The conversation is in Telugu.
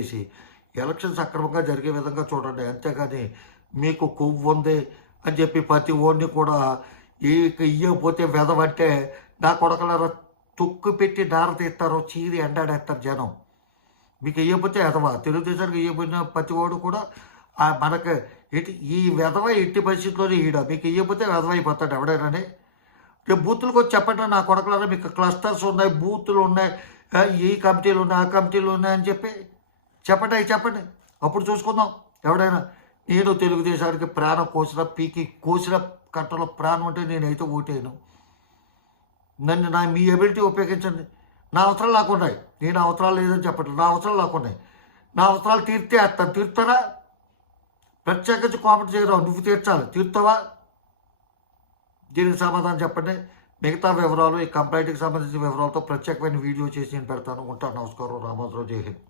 చేసి ఎలక్షన్స్ సక్రమంగా జరిగే విధంగా చూడండి. అంతేగాని మీకు కొవ్వుంది అని చెప్పి ప్రతి ఓడిని కూడా ఇయ్యకపోతే వెదవంటే నా కొడకలారా తొక్కు పెట్టి దార తీస్తారు, చీరి ఎండాడేస్తారు జనం. మీకు ఇయ్యకపోతే ఎదవ, తెలుగుదేశానికి ఇయ్యకపోయిన ప్రతి ఓడు కూడా మనకు ఈ వెధవ ఎట్టి పరిస్థితుల్లోనే మీకు ఇయ్యకపోతే వెధవ అయిపోతాడు ఎవడైనానే. రేపు బూతులకు వచ్చి చెప్పండి నా కొడకలారా, మీకు క్లస్టర్స్ ఉన్నాయి, బూతులు ఉన్నాయి, ఈ కమిటీలు ఉన్నాయి, ఆ కమిటీలు ఉన్నాయని చెప్పి చెప్పండి. అప్పుడు చూసుకుందాం ఎవడైనా. నేను తెలుగుదేశానికి ప్రాణం కోసిన కట్టలో ప్రాణం అంటే నేనైతే ఓటేయను. మీ ఎబిలిటీ ఉపయోగించండి. నా అవసరాలు నాకు ఉన్నాయి, నేను అవసరాలు లేదని చెప్పండి. నా అవసరాలు నాకు ఉన్నాయి, నా అవసరాలు తీరుతారా? ప్రత్యేకించి కామెంట్ చేయరావు, నువ్వు తీరుతావా? దీనికి సమాధానం చెప్పండి. మిగతా వివరాలు, ఈ కంప్లైంట్కి సంబంధించిన వివరాలతో ప్రత్యేకమైన వీడియో చేసి నేను పెడతాను. ఉంటాను. నమస్కారం. రామోజీరావు. జై హింద్.